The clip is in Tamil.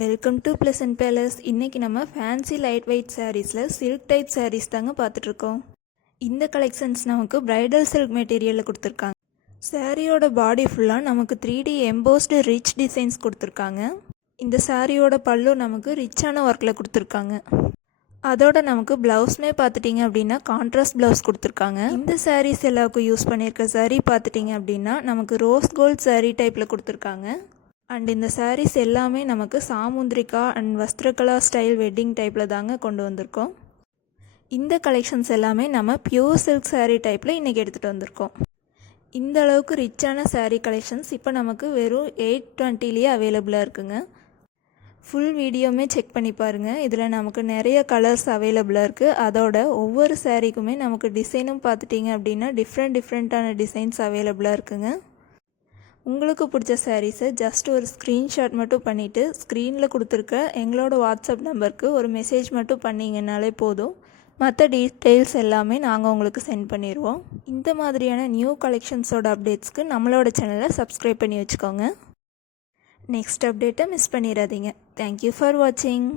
Welcome to pleasant palace. இன்றைக்கி நம்ம ஃபேன்சி லைட் வெயிட் சாரீஸில் சில்க் டைப் சாரீஸ் தாங்க பார்த்துட்ருக்கோம். இந்த கலெக்ஷன்ஸ் நமக்கு பிரைடல் சில்க் மெட்டீரியலில் கொடுத்துருக்காங்க. சாரியோட பாடி ஃபுல்லாக நமக்கு 3D எம்போஸ்டு ரிச் டிசைன்ஸ் கொடுத்துருக்காங்க. இந்த சாரியோட பல்லு நமக்கு ரிச்சான ஒர்க்கில் கொடுத்துருக்காங்க. அதோட நமக்கு ப்ளவுஸ்மே பார்த்துட்டிங்க அப்படின்னா கான்ட்ராஸ்ட் ப்ளவுஸ் கொடுத்துருக்காங்க. இந்த சாரீஸ் எல்லாருக்கும் யூஸ் பண்ணியிருக்க சாரீ பார்த்துட்டிங்க அப்படின்னா நமக்கு ரோஸ் கோல்ட் சாரீ டைப்பில் கொடுத்துருக்காங்க. அண்ட் இந்த சாரீஸ் எல்லாமே நமக்கு சாமுந்திரிகா அண்ட் வஸ்திரகலா ஸ்டைல் வெட்டிங் டைப்பில் தாங்க கொண்டு வந்திருக்கோம். இந்த கலெக்ஷன்ஸ் எல்லாமே நம்ம பியூர் சில்க் சாரீ டைப்பில் இன்றைக்கி எடுத்துகிட்டு வந்திருக்கோம். இந்த அளவுக்கு ரிச்சான சாரீ கலெக்ஷன்ஸ் இப்போ நமக்கு வெறும் 820லேயே அவைலபிளாக இருக்குங்க. ஃபுல் வீடியோவுமே செக் பண்ணி பாருங்கள். இதில் நமக்கு நிறைய கலர்ஸ் அவைலபிளாக இருக்குது. அதோட ஒவ்வொரு சாரீக்குமே நமக்கு டிசைனும் பார்த்துட்டிங்க அப்படின்னா டிஃப்ரெண்ட்டான டிசைன்ஸ் அவைலபிளாக இருக்குங்க. உங்களுக்கு பிடிச்ச சாரீஸை ஜஸ்ட் ஒரு ஸ்க்ரீன்ஷாட் மட்டும் பண்ணிவிட்டு ஸ்க்ரீனில் கொடுத்துருக்க எங்களோட வாட்ஸ்அப் நம்பருக்கு ஒரு மெசேஜ் மட்டும் பண்ணிங்கனாலே போதும். மற்ற டீட்டெயில்ஸ் எல்லாமே நாங்கள் உங்களுக்கு சென்ட் பண்ணிடுவோம். இந்த மாதிரியான நியூ கலெக்ஷன்ஸோட அப்டேட்ஸ்க்கு நம்மளோட சேனலை சப்ஸ்கிரைப் பண்ணி வச்சுக்கோங்க. நெக்ஸ்ட் அப்டேட்டை மிஸ் பண்ணிடாதீங்க. தேங்க்யூ ஃபார் வாட்சிங்.